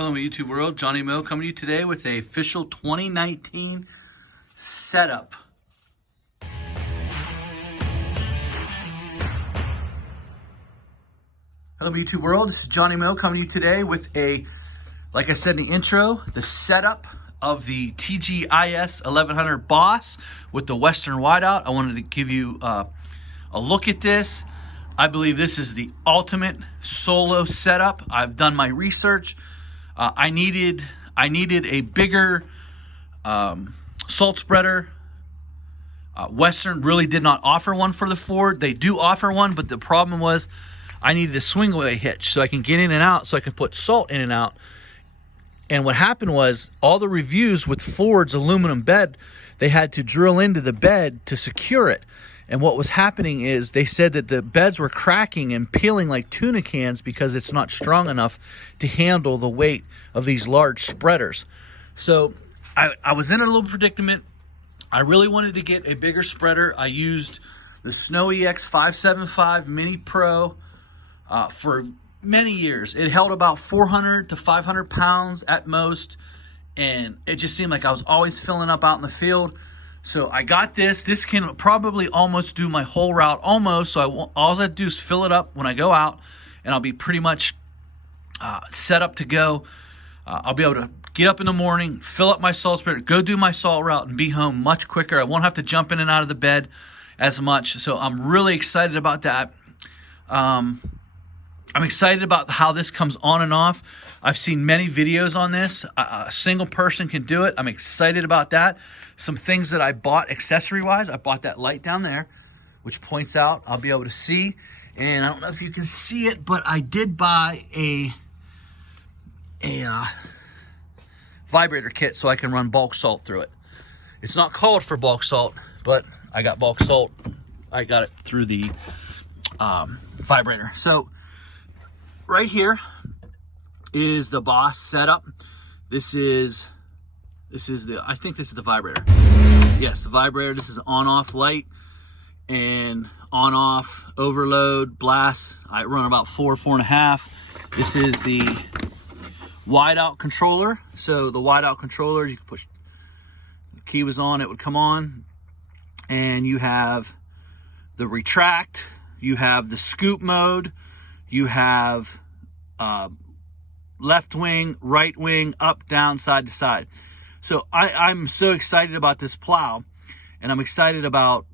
Hello, my YouTube world. Johnny Mo coming to you today with a official 2019 setup. Hello, my YouTube world. This is Johnny Mo coming to you today with like I said in the intro, the setup of the TGIS 1100 Boss with the Western wideout. I wanted to give you a look at this. I believe this is the ultimate solo setup. I've done my research. I needed a bigger salt spreader. Western really did not offer one for the Ford. They do offer one, but the problem was I needed a swing away hitch so I can get in and out, so I can put salt in and out. And what happened was all the reviews with Ford's aluminum bed, they had to drill into the bed to secure it. And what was happening is they said that the beds were cracking and peeling like tuna cans because it's not strong enough to handle the weight of these large spreaders. So I was in a little predicament. I really wanted to get a bigger spreader. I used the Snow EX 575 Mini Pro for many years. It held about 400 to 500 pounds at most. And it just seemed like I was always filling up out in the field. So I got this. This can probably almost do my whole route, almost. So all I have to do is fill it up when I go out, and I'll be pretty much set up to go. I'll be able to get up in the morning, fill up my salt spreader, go do my salt route, and be home much quicker. I won't have to jump in and out of the bed as much. So I'm really excited about that. I'm excited about how this comes on and off. I've seen many videos on this. A single person can do it. I'm excited about that. Some things that I bought accessory-wise. I bought that light down there, which points out. I'll be able to see. And I don't know if you can see it, but I did buy a vibrator kit so I can run bulk salt through it. It's not called for bulk salt, but I got bulk salt. I got it through the vibrator. So right here is the Boss setup. This is I think this is the vibrator. Yes, the vibrator. This is on-off light and on-off overload blast. I run about 4.5. This is the wideout controller. So the wideout controller, you can push. The key was on, it would come on, and you have the retract. You have the scoop mode. You have left wing, right wing, up, down, side to side. So I'm so excited about this plow, and I'm excited about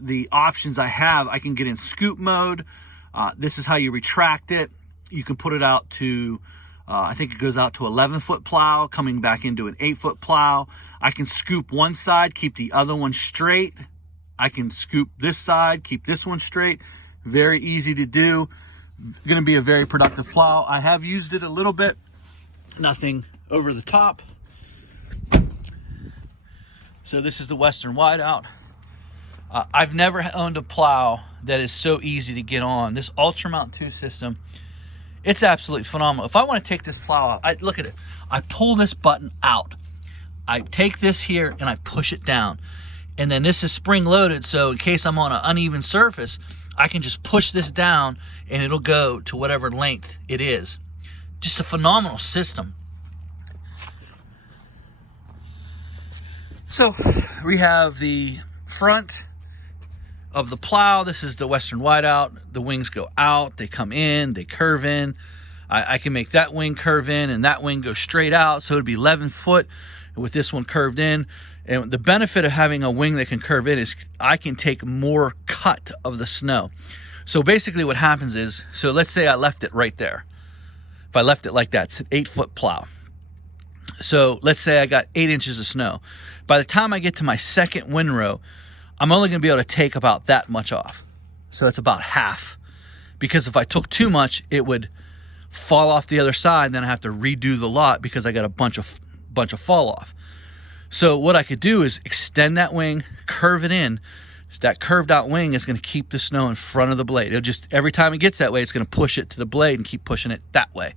the options I have. I can get in scoop mode. This is how you retract it. You can put it out to, I think it goes out to 11-foot plow, coming back into an 8-foot plow. I can scoop one side, keep the other one straight. I can scoop this side, keep this one straight. Very easy to do. Going to be a very productive plow. I have used it a little bit. Nothing over the top. So this is the Western wideout. I've never owned a plow that is so easy to get on. This Ultra Mount 2 system, it's absolutely phenomenal. If I want to take this plow out, look at it. I pull this button out. I take this here and I push it down. And then this is spring loaded, so in case I'm on an uneven surface, I can just push this down and it'll go to whatever length it is. Just a phenomenal system. So we have the front of the plow. This is the Western wideout. The wings go out, they come in, they curve in. I can make that wing curve in and that wing go straight out, so it'd be 11 foot with this one curved in. And the benefit of having a wing that can curve in is I can take more cut of the snow. So basically what happens is, so let's say I left it right there. If I left it like that, it's an 8-foot plow. So let's say I got 8 inches of snow. By the time I get to my second windrow, I'm only going to be able to take about that much off. So it's about half. Because if I took too much, it would fall off the other side, and then I have to redo the lot because I got a bunch of fall off. So what I could do is extend that wing, curve it in. That curved out wing is going to keep the snow in front of the blade. It'll just, every time it gets that way, it's going to push it to the blade and keep pushing it that way.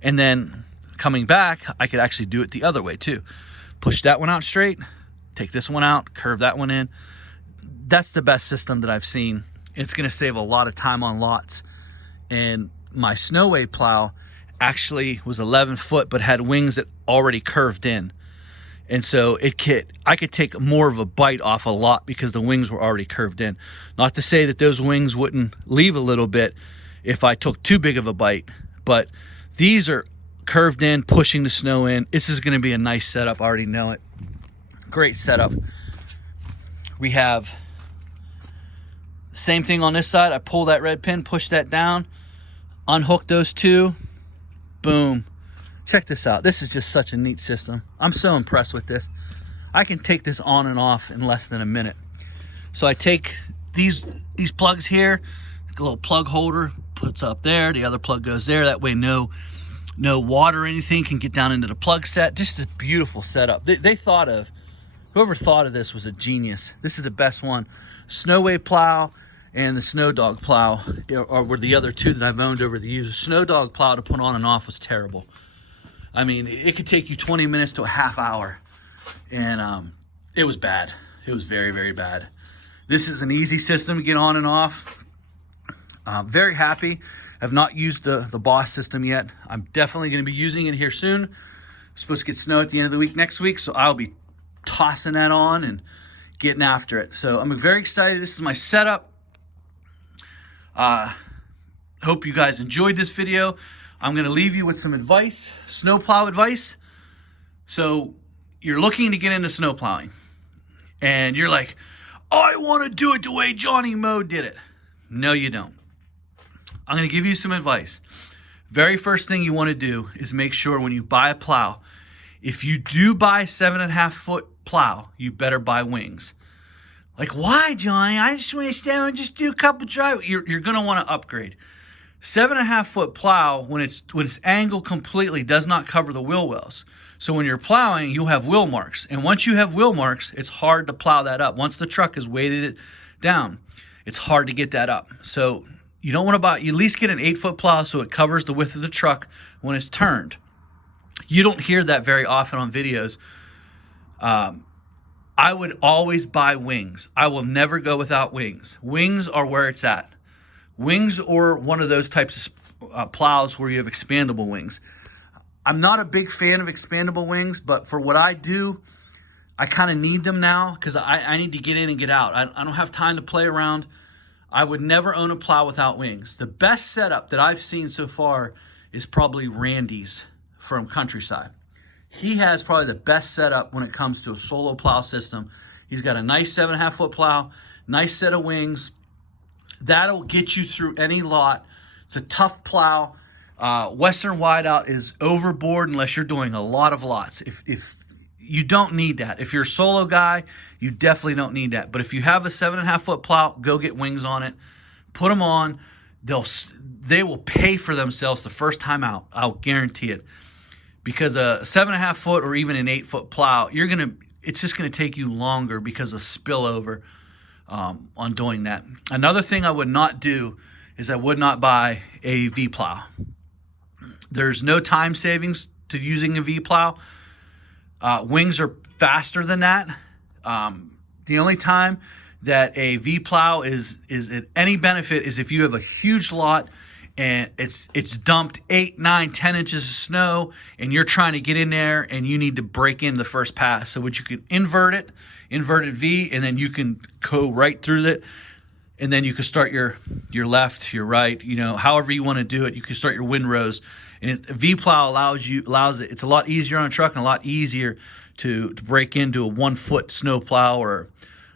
And then coming back, I could actually do it the other way too. Push that one out straight, take this one out, curve that one in. That's the best system that I've seen. It's going to save a lot of time on lots. And my Snowway plow actually was 11 foot, but had wings that already curved in. And so I could take more of a bite off a lot because the wings were already curved in. Not to say that those wings wouldn't leave a little bit if I took too big of a bite, but these are curved in, pushing the snow in. This is gonna be a nice setup, I already know it. Great setup. We have same thing on this side. I pull that red pin, push that down, unhook those two, boom. Check this out. This is just such a neat system. I'm so impressed with this. I can take this on and off in less than a minute. So I take these plugs here, a little plug holder puts up there, the other plug goes there. That way no water or anything can get down into the plug set. Just a beautiful setup. Whoever thought of this was a genius. This is the best one. Snow Wave plow and the Snow Dog plow were the other two that I've owned over the years. The Snow Dog plow to put on and off was terrible. I mean, it could take you 20 minutes to a half hour, and it was bad. It was very, very bad. This is an easy system to get on and off. Very happy. I've not used the Boss system yet. I'm definitely going to be using it here soon. I'm supposed to get snow at the end of the week next week, so I'll be tossing that on and getting after it. So I'm very excited. This is my setup. Hope you guys enjoyed this video. I'm going to leave you with some advice, snowplow advice. So you're looking to get into snow plowing and you're like, I want to do it the way Johnny Moe did it. No, you don't. I'm going to give you some advice. Very first thing you want to do is make sure when you buy a plow, if you do buy a 7.5 foot plow, you better buy wings. Like, why, Johnny? I just want to stand and just do a couple drive. You're going to want to upgrade. 7.5 foot plow, when it's angled completely, does not cover the wheel wells. So when you're plowing, you'll have wheel marks. And once you have wheel marks, it's hard to plow that up. Once the truck has weighted it down, it's hard to get that up. So you don't want to buy, you at least get an 8 foot plow so it covers the width of the truck when it's turned. You don't hear that very often on videos. I would always buy wings. I will never go without wings. Wings are where it's at. Wings or one of those types of plows where you have expandable wings. I'm not a big fan of expandable wings, but for what I do, I kind of need them now because I need to get in and get out. I don't have time to play around. I would never own a plow without wings. The best setup that I've seen so far is probably Randy's from Countryside. He has probably the best setup when it comes to a solo plow system. He's got a nice 7.5 foot plow, nice set of wings. That'll get you through any lot. It's a tough plow. Western Wideout is overboard unless you're doing a lot of lots. If you don't need that. If you're a solo guy, you definitely don't need that. But if you have a 7.5 foot plow, go get wings on it. Put them on. They will pay for themselves the first time out. I'll guarantee it. Because a 7.5 foot or even an 8 foot plow, it's just gonna take you longer because of spillover on doing that. Another thing I would not do is I would not buy a V plow. There's no time savings to using a V plow. Wings are faster than that. The only time that a V plow is at any benefit is if you have a huge lot and it's dumped 8, 9, 10 inches of snow and you're trying to get in there and you need to break in the first pass. So what you could inverted V, and then you can go right through it, and then you can start your left, your right, however you want to do it. You can start your windrows. And a V plow allows it. It's a lot easier on a truck and a lot easier to break into a 1 foot snow plow or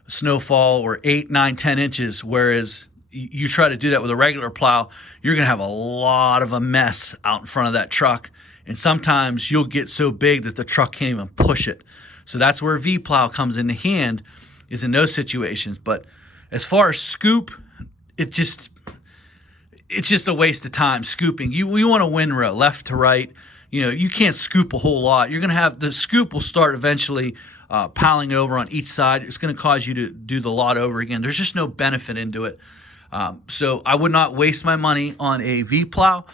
a snowfall or 8, 9, 10 inches. Whereas you try to do that with a regular plow, you're going to have a lot of a mess out in front of that truck. And sometimes you'll get so big that the truck can't even push it. So that's where V plow comes into hand, is in those situations. But as far as scoop, it's just a waste of time scooping. You want a windrow left to right. You can't scoop a whole lot. You're going to have the scoop will start eventually piling over on each side. It's going to cause you to do the lot over again. There's just no benefit into it. So I would not waste my money on a V plow.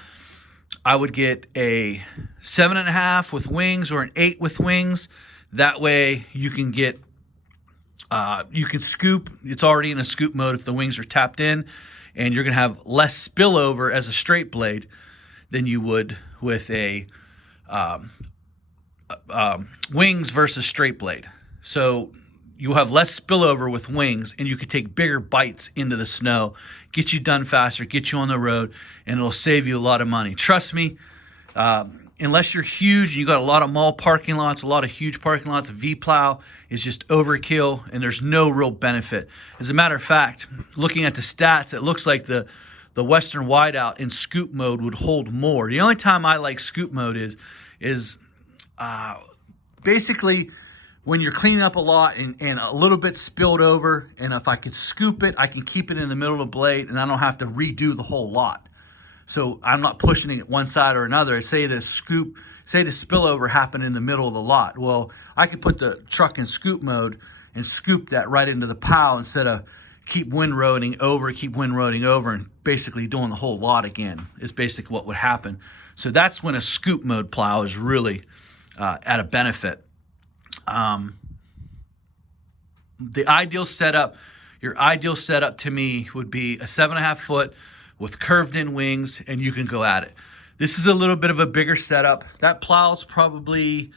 I would get a 7.5 with wings or an 8 with wings. That way you can get, you can scoop. It's already in a scoop mode if the wings are tapped in, and you're going to have less spillover as a straight blade than you would with a wings versus straight blade. So you'll have less spillover with wings, and you can take bigger bites into the snow, get you done faster, get you on the road, and it'll save you a lot of money. Trust me, unless you're huge, you got a lot of mall parking lots, a lot of huge parking lots, V-plow is just overkill, and there's no real benefit. As a matter of fact, looking at the stats, it looks like the Western Wideout in scoop mode would hold more. The only time I like scoop mode is basically when you're cleaning up a lot and a little bit spilled over, and if I could scoop it, I can keep it in the middle of the blade and I don't have to redo the whole lot. So I'm not pushing it one side or another. Say the spillover happened in the middle of the lot. Well, I could put the truck in scoop mode and scoop that right into the plow instead of keep windrowing over and basically doing the whole lot again is basically what would happen. So that's when a scoop mode plow is really at a benefit. The ideal setup, your ideal setup to me would be a 7.5 foot with curved in wings, and you can go at it. This is a little bit of a bigger setup. That plow's probably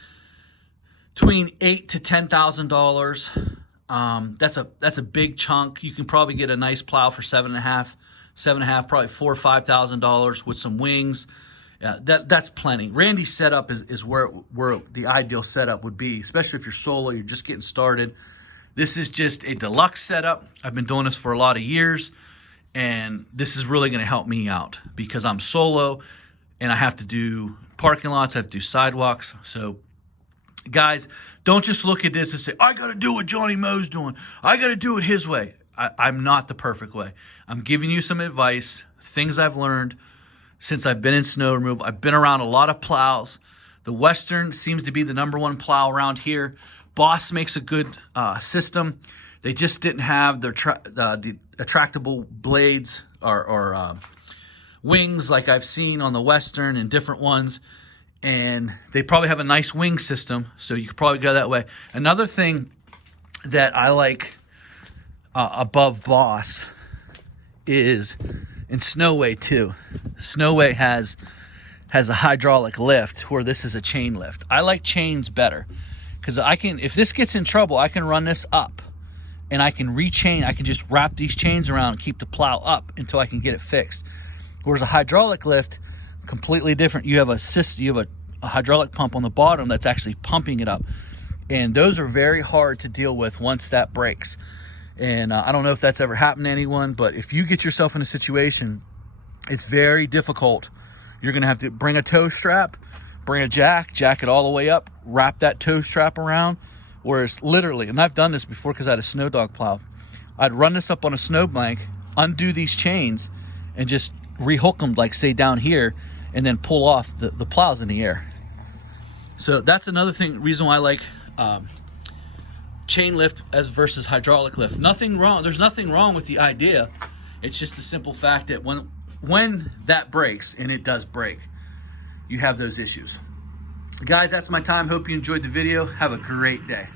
between $8,000 to $10,000. That's a big chunk. You can probably get a nice plow for $7.5, probably $4,000 or $5,000 with some wings. Yeah, that's plenty. Randy's setup is where the ideal setup would be, especially if you're solo, you're just getting started. This is just a deluxe setup. I've been doing this for a lot of years, and this is really going to help me out because I'm solo and I have to do parking lots, I have to do sidewalks. So guys, don't just look at this and say, I got to do what Johnny Moe's doing. I got to do it his way. I'm not the perfect way. I'm giving you some advice, things I've learned since I've been in snow removal. I've been around a lot of plows. The Western seems to be the #1 plow around here. Boss makes a good system. They just didn't have their the attractable blades or wings like I've seen on the Western and different ones. And they probably have a nice wing system, so you could probably go that way. Another thing that I like above Boss is in Snowway too. Snowway has a hydraulic lift where this is a chain lift. I like chains better because if this gets in trouble, I can run this up and I can rechain. I can just wrap these chains around and keep the plow up until I can get it fixed. Whereas a hydraulic lift, completely different. You have a hydraulic pump on the bottom that's actually pumping it up, and those are very hard to deal with once that breaks. And I don't know if that's ever happened to anyone, but if you get yourself in a situation, it's very difficult. You're gonna have to bring a tow strap, bring a jack it all the way up, wrap that tow strap around. Whereas literally, and I've done this before because I had a snow dog plow, I'd run this up on a snow bank, undo these chains, and just rehook them, like say down here, and then pull off the plows in the air. So that's another reason why I like chain lift versus hydraulic lift. Nothing wrong. There's nothing wrong with the idea. It's just the simple fact that when that breaks, and it does break, you have those issues. Guys, that's my time. Hope you enjoyed the video. Have a great day.